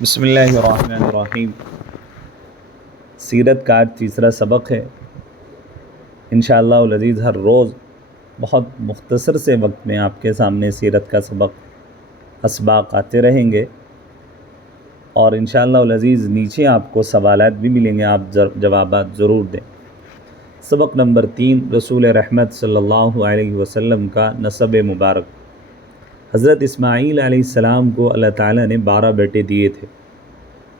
بسم اللہ الرحمن الرحیم۔ سیرت کا تیسرا سبق ہے۔ انشاءاللہ العزیز ہر روز بہت مختصر سے وقت میں آپ کے سامنے سیرت کا اسباق آتے رہیں گے، اور انشاءاللہ العزیز نیچے آپ کو سوالات بھی ملیں گے، آپ جوابات ضرور دیں۔ سبق نمبر 3، رسول رحمت صلی اللہ علیہ وسلم کا نسب مبارک۔ حضرت اسماعیل علیہ السلام کو اللہ تعالیٰ نے 12 بیٹے دیے تھے۔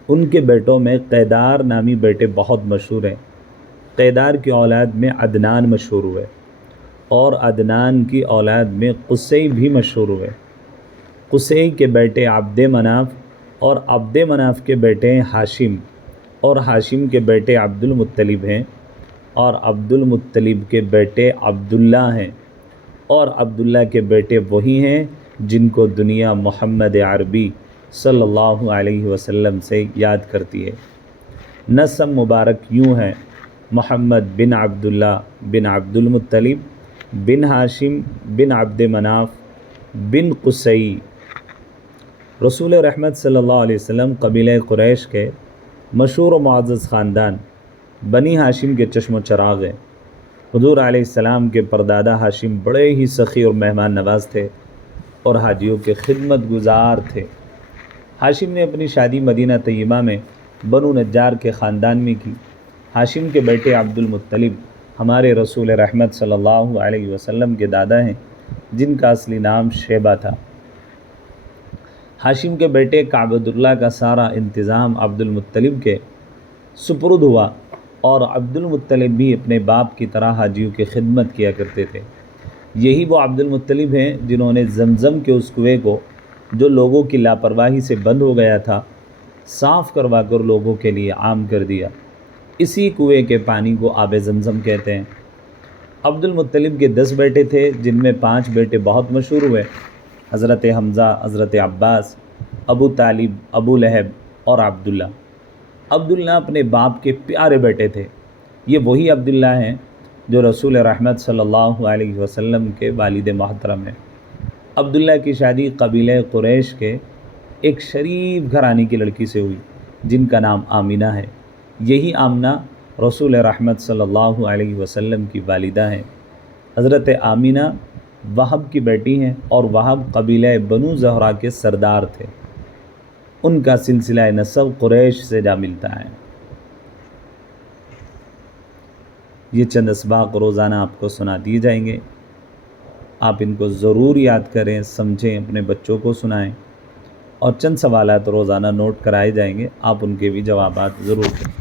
ان کے بیٹوں میں قیدار نامی بیٹے بہت مشہور ہیں۔ قیدار کی اولاد میں عدنان مشہور ہوئے، اور عدنان کی اولاد میں قصی بھی مشہور ہوئے۔ قصی کے بیٹے عبد مناف، اور عبد مناف کے بیٹے ہاشم، اور ہاشم کے بیٹے عبد المطلب ہیں، اور عبد المطلب کے بیٹے عبداللہ ہیں، اور عبداللہ کے بیٹے وہی ہیں جن کو دنیا محمد عربی صلی اللہ علیہ وسلم سے یاد کرتی ہے۔ نسب مبارک یوں ہے: محمد بن عبداللہ بن عبد المطلب بن ہاشم بن عبد مناف بن قصی۔ رسول رحمت صلی اللہ علیہ وسلم قبیلہ قریش کے مشہور و معزز خاندان بنی ہاشم کے چشم و چراغ ہیں۔ حضور علیہ السلام کے پردادا ہاشم بڑے ہی سخی اور مہمان نواز تھے، اور حاجیوں کے خدمت گزار تھے۔ ہاشم نے اپنی شادی مدینہ طیبہ میں بنو نجار کے خاندان میں کی۔ ہاشم کے بیٹے عبد المطلب ہمارے رسول رحمت صلی اللہ علیہ وسلم کے دادا ہیں، جن کا اصلی نام شیبہ تھا۔ ہاشم کے بیٹے کعب اللہ کا سارا انتظام عبد المطلب کے سپرد ہوا، اور عبد المطلب بھی اپنے باپ کی طرح حاجیوں کی خدمت کیا کرتے تھے۔ یہی وہ عبد المطلب ہیں جنہوں نے زمزم کے اس کنویں کو، جو لوگوں کی لاپرواہی سے بند ہو گیا تھا، صاف کروا کر لوگوں کے لیے عام کر دیا۔ اسی کنویں کے پانی کو آب زمزم کہتے ہیں۔ عبد المطلب کے 10 بیٹے تھے، جن میں 5 بیٹے بہت مشہور ہوئے: حضرت حمزہ، حضرت عباس، ابو طالب، ابو لہب اور عبداللہ۔ عبداللہ اپنے باپ کے پیارے بیٹے تھے۔ یہ وہی عبداللہ ہیں جو رسول رحمت صلی اللہ علیہ وسلم کے والد محترم ہیں۔ عبداللہ کی شادی قبیلہ قریش کے ایک شریف گھرانے کی لڑکی سے ہوئی، جن کا نام آمینہ ہے۔ یہی آمنہ رسول رحمت صلی اللہ علیہ وسلم کی والدہ ہیں۔ حضرت آمینہ وہب کی بیٹی ہیں، اور وہب قبیلہ بنو زہرہ کے سردار تھے۔ ان کا سلسلہ نسب قریش سے جا ملتا ہے۔ یہ چند اسباق روزانہ آپ کو سنا دیے جائیں گے، آپ ان کو ضرور یاد کریں، سمجھیں، اپنے بچوں کو سنائیں، اور چند سوالات روزانہ نوٹ کرائے جائیں گے، آپ ان کے بھی جوابات ضرور دیں۔